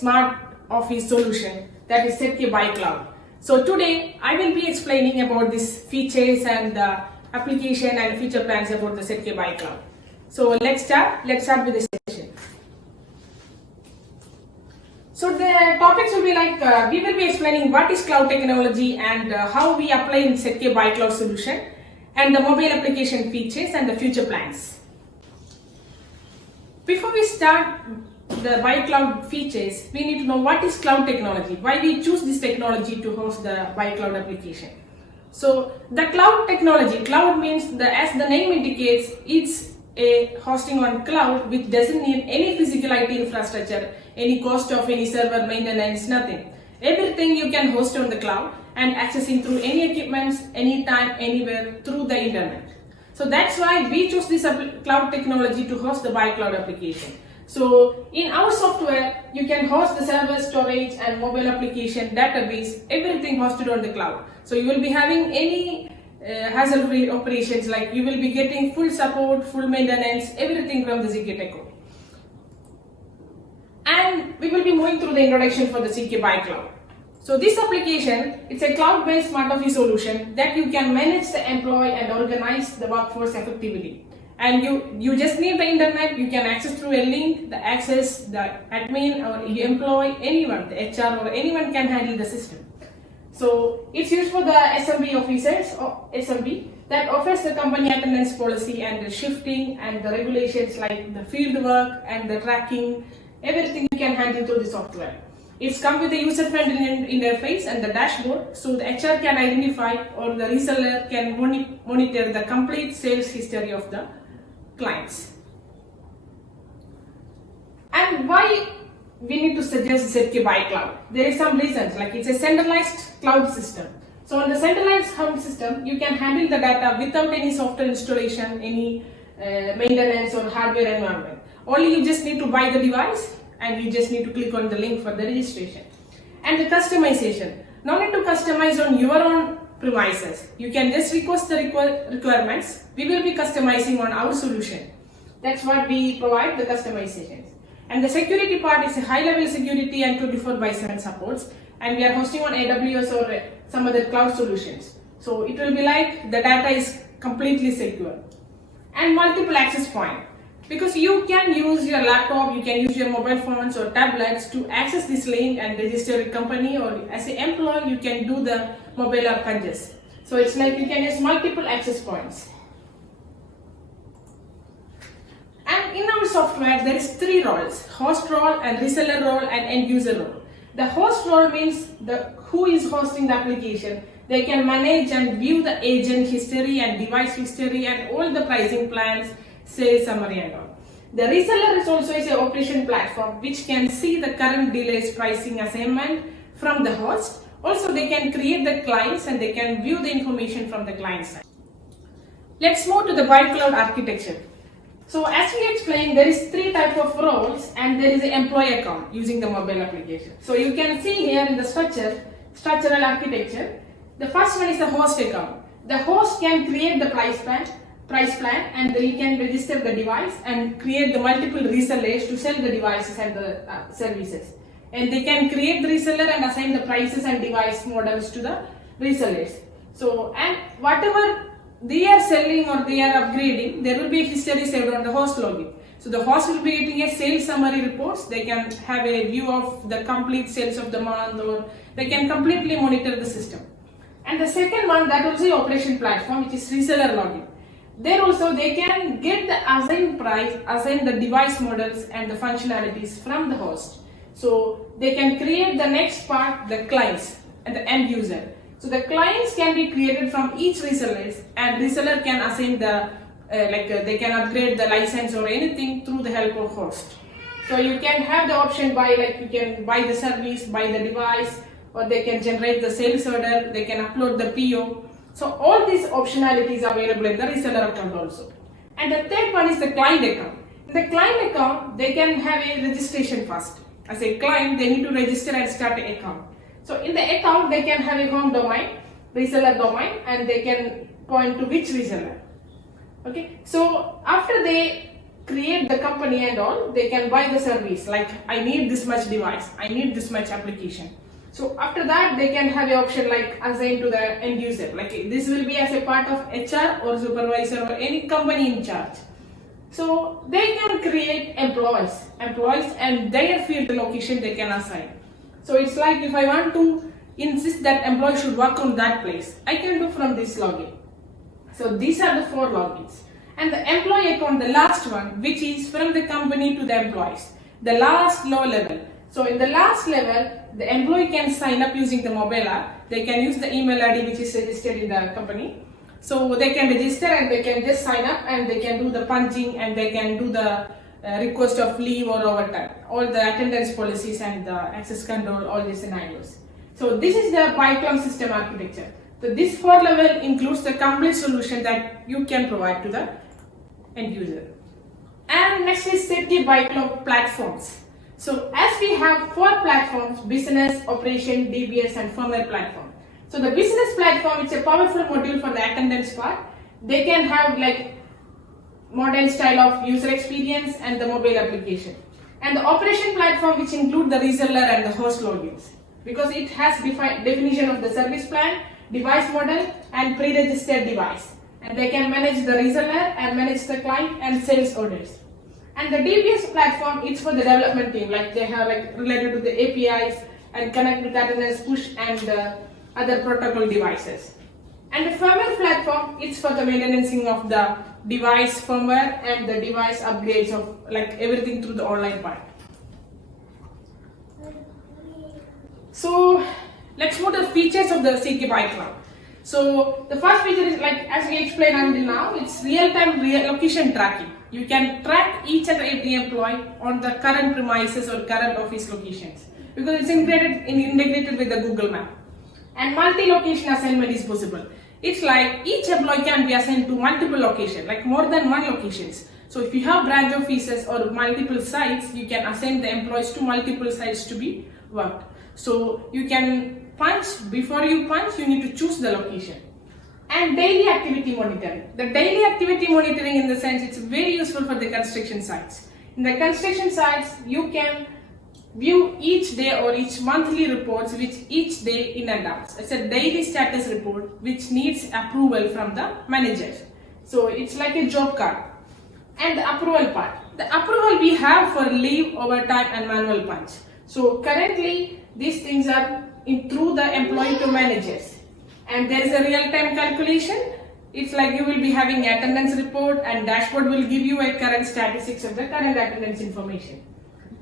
smart office solution, that is Zkbiocloud. So today I will be explaining about these features and the application and future plans about the Zkbiocloud. So let's start with the session. So the topics will be like we will be explaining what is cloud technology and how we apply in Zkbiocloud solution, and the mobile application features and the future plans. Before we start the BioCloud features, we need to know what is cloud technology, why we choose this technology to host the BioCloud application. So the cloud technology, cloud means, as the name indicates, it's a hosting on cloud which doesn't need any physical IT infrastructure, any cost of any server maintenance, nothing. Everything you can host on the cloud and accessing through any equipments, anytime, anywhere through the internet. So that's why we choose this cloud technology to host the BioCloud application. So in our software, you can host the server, storage and mobile application, database, everything hosted on the cloud. So you will be having any hassle-free operations, like you will be getting full support, full maintenance, everything from the Zkteco. And we will be moving through the introduction for the Zkbiocloud. So this application, it's a cloud-based smart office solution that you can manage the employee and organize the workforce effectively. And you just need the internet, you can access through a link, the access, the admin or employee, anyone, the HR or anyone can handle the system. So it's used for the SMB officers or SMB that offers the company attendance policy and the shifting and the regulations like the field work and the tracking, everything you can handle through the software. It's come with a user-friendly interface and the dashboard, so the HR can identify or the reseller can monitor the complete sales history of the clients. And why we need to suggest Zkbiocloud? There is some reasons, like it's a centralized cloud system. So on the centralized cloud system, you can handle the data without any software installation, any maintenance or hardware environment. Only you just need to buy the device and you just need to click on the link for the registration. And the customization. No need to customize on your own premises. You can just request the requirements. We will be customizing on our solution. That's what we provide, the customizations. And the security part is a high-level security and 24/7 supports. And we are hosting on AWS or some other cloud solutions. So it will be like the data is completely secure. And multiple access point. Because you can use your laptop, you can use your mobile phones or tablets to access this link and register a company, or as an employee you can do the mobile app punches. So it's like you can use multiple access points. And in our software there is 3 roles: host role and reseller role and end user role. The host role means who is hosting the application. They can manage and view the agent history and device history and all the pricing plans, sales summary and all. The reseller is also an operation platform which can see the current delays pricing assignment from the host. Also they can create the clients and they can view the information from the client side. Let's move to the BioCloud architecture. So as we explained, there is 3 types of roles and there is an employee account using the mobile application. So you can see here in the structural architecture, the first one is the host account. The host can create the price plan and you can register the device and create the multiple resellers to sell the devices and the services. And they can create the reseller and assign the prices and device models to the resellers. So, and whatever they are selling or they are upgrading, there will be a history saved on the host login. So the host will be getting a sales summary reports. They can have a view of the complete sales of the month, or they can completely monitor the system. And the second one, that was the operation platform, which is reseller login. There also they can get the assigned price, assign the device models and the functionalities from the host. So they can create the next part, the clients and the end user. So the clients can be created from each reseller and reseller can assign the they can upgrade the license or anything through the help of host. So you can have the option by, like, you can buy the service, buy the device, or they can generate the sales order, they can upload the PO. So all these optionalities are available in the reseller account also. And the third one is the client account. In the client account, they can have a registration first. As a client, they need to register and start an account. So in the account, they can have a home domain, reseller domain, and they can point to which reseller. Okay. So after they create the company and all, they can buy the service, like I need this much device, I need this much application. So after that, they can have the option like assign to the end user, like this will be as a part of HR or supervisor or any company in charge. So they can create employees and their field location they can assign. So it's like if I want to insist that employee should work on that place, I can do from this login. So these are the 4 logins. And the employee account, the last one, which is from the company to the employees, the last low level. So in the last level, the employee can sign up using the mobile app. They can use the email ID which is registered in the company. So they can register and they can just sign up and they can do the punching and they can do the request of leave or overtime, all the attendance policies and the access control, all these scenarios. So this is the BioCloud system architecture. So this 4 level includes the complete solution that you can provide to the end user. And next is Zkteco BioCloud platforms. So as we have 4 platforms, business, operation, DBS and firmware platform. So the business platform, it's a powerful module for the attendance part. They can have like modern style of user experience and the mobile application. And the operation platform, which include the reseller and the host logins, because it has definition of the service plan, device model and pre-registered device. And they can manage the reseller and manage the client and sales orders. And the DBS platform, it's for the development team, like they have like related to the APIs and connect with attendance, push and other protocol devices. And the firmware platform, it's for the maintaining of the device firmware and the device upgrades of like everything through the online part. So let's move to the features of the Zkteco BioCloud. So the first feature is like as we explained until now, it's real-time location tracking. You can track each and every employee on the current premises or current office locations because it's integrated with the Google Map. And multi-location assignment is possible. It's like each employee can be assigned to multiple locations, like more than 1 locations. So if you have branch offices or multiple sites, you can assign the employees to multiple sites to be worked. So you can punch, before you punch, you need to choose the location. And daily activity monitoring. The daily activity monitoring in the sense it's very useful for the construction sites. In the construction sites, you can view each day or each monthly reports which each day in advance. It's a daily status report which needs approval from the manager. So it's like a job card. And the approval part. The approval we have for leave, overtime and manual punch. So currently these things are through the employee to managers. And there is a real-time calculation. It's like you will be having attendance report and dashboard will give you a current statistics of the current attendance information.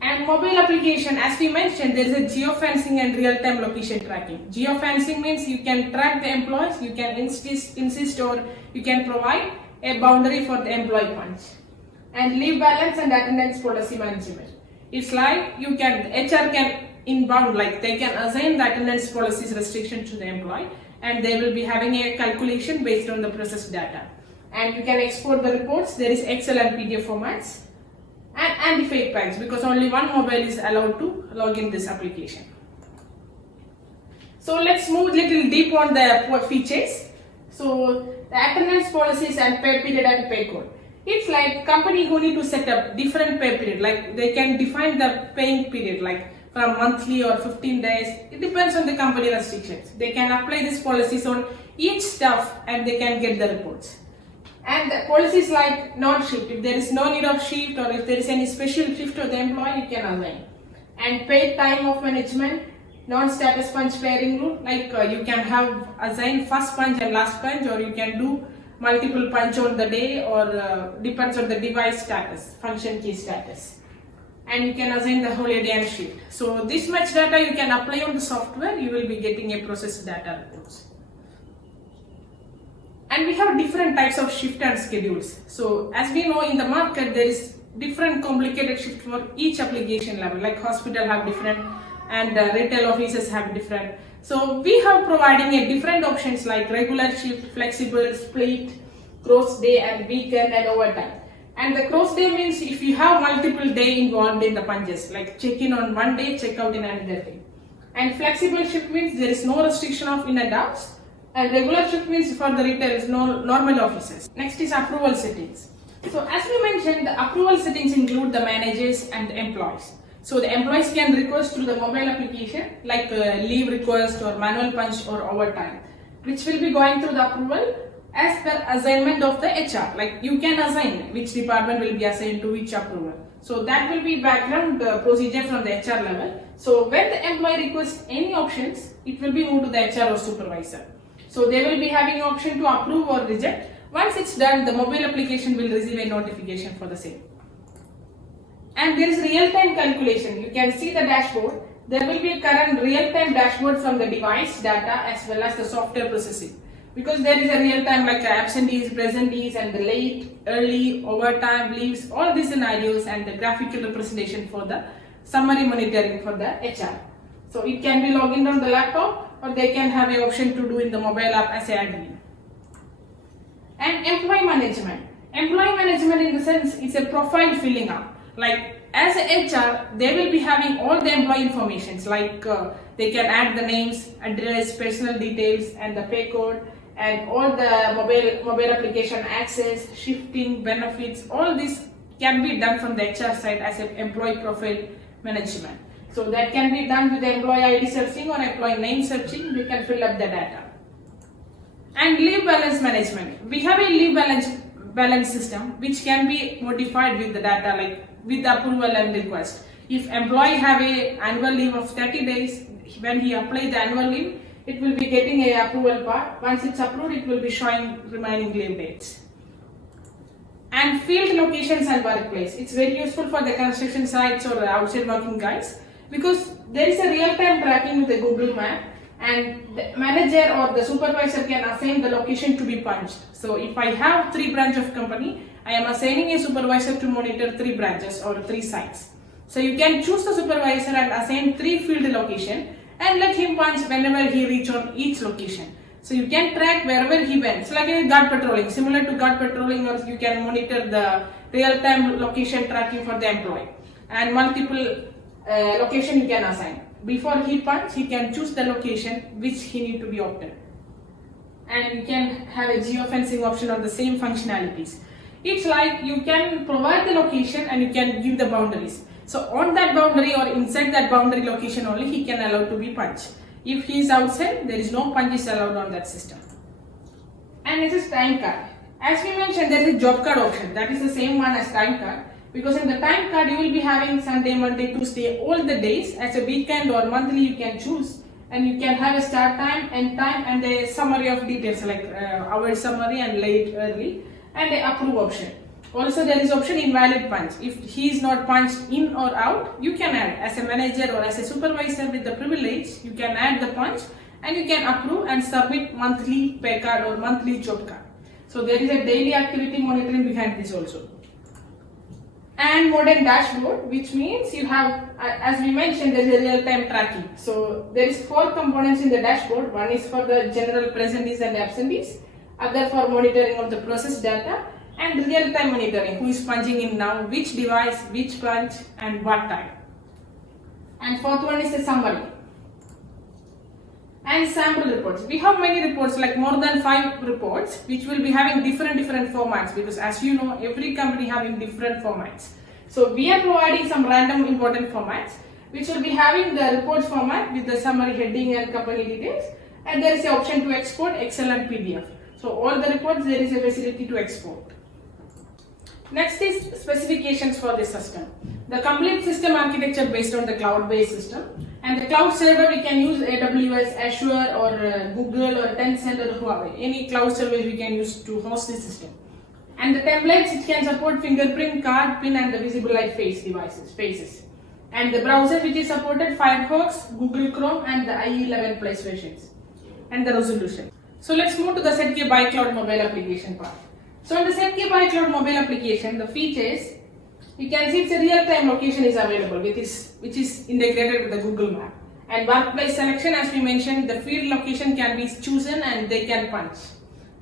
And mobile application, as we mentioned, there is a geofencing and real-time location tracking. Geofencing means you can track the employees, you can insist or you can provide a boundary for the employee punch. And leave balance and attendance policy management. It's like you can, HR can inbound, like they can assign the attendance policies restriction to the employee and they will be having a calculation based on the processed data. And you can export the reports. There is Excel and PDF formats. And anti-fake punch because only one mobile is allowed to log in this application. So let's move a little deep on the features. So the attendance policies and pay period and pay code. It's like company who need to set up different pay period, like they can define the paying period like from monthly or 15 days. It depends on the company restrictions. They can apply these policies on each staff and they can get the reports. And the policies like non-shift, if there is no need of shift or if there is any special shift to the employee, you can assign. And paid time of management, non-status punch pairing rule, like you can have assigned first punch and last punch, or you can do multiple punch on the day, or depends on the device status, function key status. And you can assign the holiday and shift. So this much data you can apply on the software, you will be getting a processed data reports. And we have different types of shift and schedules. So as we know in the market, there is different complicated shift for each application level, like hospital have different and retail offices have different. So we have providing a different options like regular shift, flexible, split, cross day and weekend and overtime. And the cross day means if you have multiple day involved in the punches, like check in on one day, check out in another day. And flexible shift means there is no restriction of in and outs. And regular shift means for the retail is no normal offices. Next is approval settings. So as we mentioned, the approval settings include the managers and the employees. So the employees can request through the mobile application like leave request or manual punch or overtime, which will be going through the approval as per assignment of the HR. Like you can assign which department will be assigned to which approval. So that will be background procedure from the HR level. So when the employee requests any options, it will be moved to the HR or supervisor. So they will be having option to approve or reject. Once it's done, the mobile application will receive a notification for the same. And there is real-time calculation. You can see the dashboard. There will be a current real-time dashboard from the device data as well as the software processing. Because there is a real-time like absentees, presentees and the late, early, overtime, leaves, all these scenarios and the graphical representation for the summary monitoring for the HR. So it can be logged in on the laptop or they can have the option to do in the mobile app as an admin. And employee management. Employee management in the sense it's a profile filling up. Like as a HR, they will be having all the employee informations like they can add the names, address, personal details and the pay code and all the mobile application access, shifting, benefits, all this can be done from the HR side as an employee profile management. So that can be done with the employee ID searching or employee name searching. We can fill up the data. And leave balance management. We have a leave balance system which can be modified with the data like with the approval and request. If employee have a annual leave of 30 days, when he apply the annual leave, it will be getting a approval part. Once it's approved, it will be showing remaining leave dates. And field locations and workplace. It's very useful for the construction sites or outside working guys because there is a real-time tracking with the Google Map. And the manager or the supervisor can assign the location to be punched. So if I have 3 branch of company, I am assigning a supervisor to monitor 3 branches or 3 sites. So you can choose the supervisor and assign 3 field location and let him punch whenever he reach on each location. So you can track wherever he went. It's like a guard patrolling, similar to guard patrolling, or you can monitor the real-time location tracking for the employee. And multiple location you can assign. Before he punch, he can choose the location which he need to be opted. And you can have a geofencing option on the same functionalities. It's like you can provide the location and you can give the boundaries. So on that boundary or inside that boundary location only he can allow to be punched. If he is outside, there is no punches allowed on that system. And it is time card. As we mentioned, there is a job card option. That is the same one as time card. Because in the time card, you will be having Sunday, Monday, Tuesday, all the days. As a weekend or monthly, you can choose. And you can have a start time, end time, and a summary of details like hour summary and late, early, and a approve option. Also, there is option invalid punch. If he is not punched in or out, you can add. As a manager or as a supervisor with the privilege, you can add the punch and you can approve and submit monthly pay card or monthly job card. So there is a daily activity monitoring behind this also. And modern dashboard, which means you have, as we mentioned, there is a real-time tracking. So there is 4 components in the dashboard. One is for the general presentees and absentees, other for monitoring of the process data, and real-time monitoring, who is punching in now, which device, which punch, and what time. And 4th one is the summary. And sample reports. We have many reports, like more than 5 reports, which will be having different formats, because as you know, every company having different formats. So we are providing some random important formats, which will be having the reports format with the summary heading and company details, and there is an option to export Excel and PDF. So all the reports, there is a facility to export. Next is specifications for this system. The complete system architecture based on the cloud-based system. And the cloud server, we can use AWS, Azure, or Google, or Tencent, or Huawei. Any cloud service we can use to host this system. And the templates, it can support fingerprint, card, pin, and the visible light faces. And the browser, which is supported Firefox, Google Chrome, and the IE11 Plus versions. And the resolution. So let's move to the ZKbiocloud mobile application part. So in the ZKbiocloud mobile application, the features, you can see it's a real-time location is available, which is integrated with the Google Map. And workplace selection, as we mentioned, the field location can be chosen and they can punch.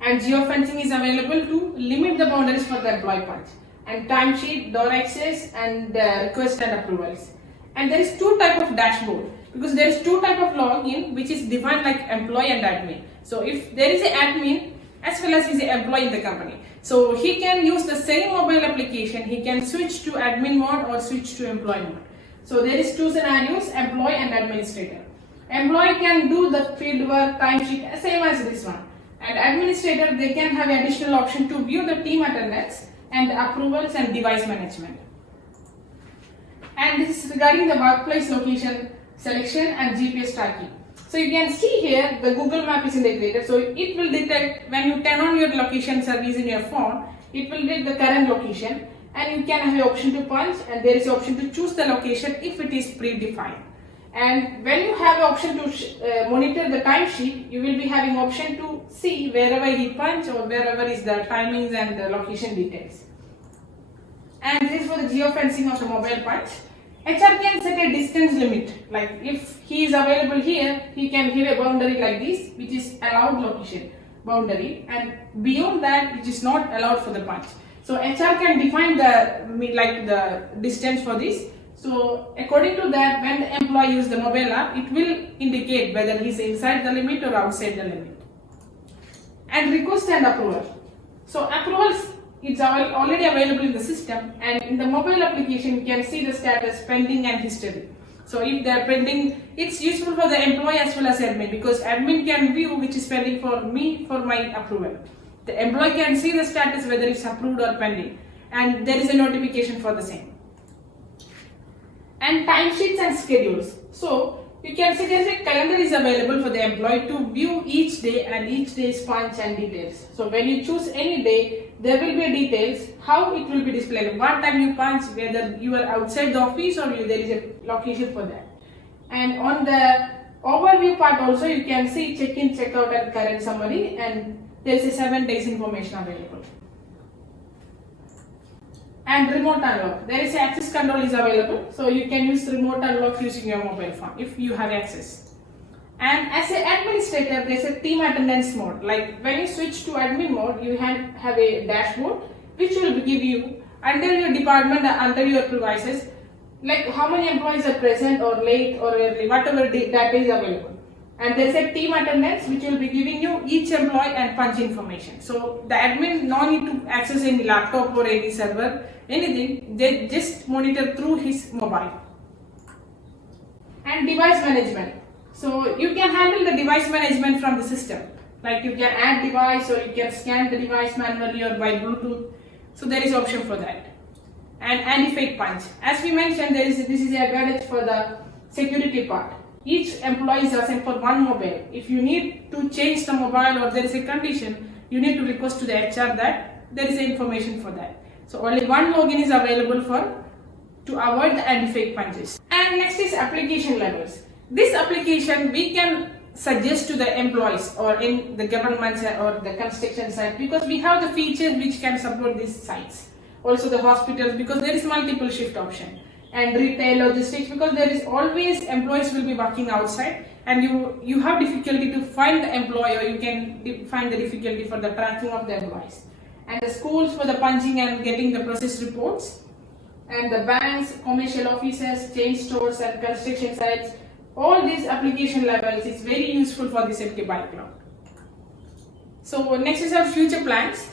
And geofencing is available to limit the boundaries for the employee punch. And timesheet, door access, and request and approvals. And there is 2 types of dashboard, because there is 2 types of login, which is defined like employee and admin. So if there is an admin as well as is an employee in the company. So he can use the same mobile application. He can switch to admin mode or switch to employee mode. So there is two scenarios, employee and administrator. Employee can do the field work, timesheet, same as this one. And administrator, they can have additional option to view the team attendance and approvals and device management. And this is regarding the workplace location selection and GPS tracking. So you can see here the Google map is integrated. So it will detect when you turn on your location service in your phone, it will detect the current location, and you can have the option to punch, and there is an option to choose the location if it is predefined. And when you have the option to monitor the timesheet, you will be having option to see wherever he punch or wherever is the timings and the location details. And this is for the geofencing of the mobile punch. HR can set a distance limit, like if he is available here, he can give a boundary like this, which is allowed location boundary, and beyond that, which is not allowed for the punch. So HR can define the distance for this. So according to that, when the employee uses the mobile app, it will indicate whether he is inside the limit or outside the limit. And request and approval. So approvals, it's already available in the system, and in the mobile application you can see the status, pending and history. So if they are pending, it's useful for the employee as well as admin, because admin can view which is pending for me for my approval. The employee can see the status whether it's approved or pending, and there is a notification for the same. And timesheets and schedules. So you can see there is a calendar is available for the employee to view each day and each day's punch and details. So when you choose any day, there will be details how it will be displayed, what time you punch, whether you are outside the office or there is a location for that. And on the overview part also you can see check-in, check-out and current summary, and there is a 7 days information available. And remote unlock. There is access control is available, so you can use remote unlock using your mobile phone if you have access. And as an administrator, there is a team attendance mode. Like when you switch to admin mode, you have a dashboard which will give you under your department, under your premises, like how many employees are present or late or early, whatever data is available. And there is a team attendance which will be giving you each employee and punch information. So the admin no need to access any laptop or any server, anything, they just monitor through his mobile. And device management. So you can handle the device management from the system. Like you can add device or you can scan the device manually or by Bluetooth. So there is option for that. And anti-fake punch. As we mentioned, this is the advantage for the security part. Each employee is assigned for one mobile. If you need to change the mobile or there is a condition, you need to request to the HR that there is information for that. So only one login is available to avoid the anti-fake punches. And next is application levels. This application we can suggest to the employees or in the government or the construction site, because we have the features which can support these sites. Also the hospitals, because there is multiple shift option. And retail, logistics, because there is always employees will be working outside, and you have difficulty to find the employee, or you can find the difficulty for the tracking of the employees. And the schools for the punching and getting the process reports, and the banks, commercial offices, chain stores and construction sites, all these application levels is very useful for the Zkteco. So next is our future plans.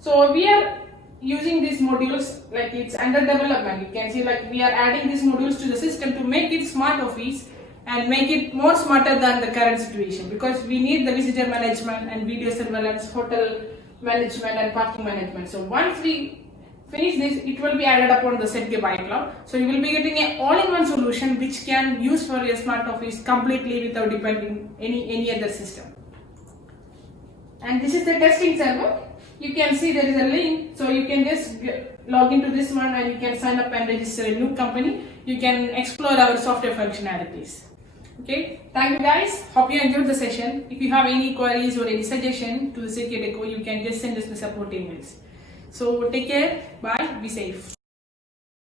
So we are using these modules, like it's under development. You can see like we are adding these modules to the system to make it smart office and make it more smarter than the current situation, because we need the visitor management and video surveillance, hotel management and parking management. So once we finish this, it will be added upon the Zkteco. So you will be getting an all-in-one solution which can use for your smart office completely without depending any other system. And this is the testing server. You can see there is a link, so you can just log into this one and you can sign up and register a new company. You can explore our software functionalities. Okay, thank you guys. Hope you enjoyed the session. If you have any queries or any suggestion to the Zkteco, you can just send us the support emails. So take care, bye, be safe.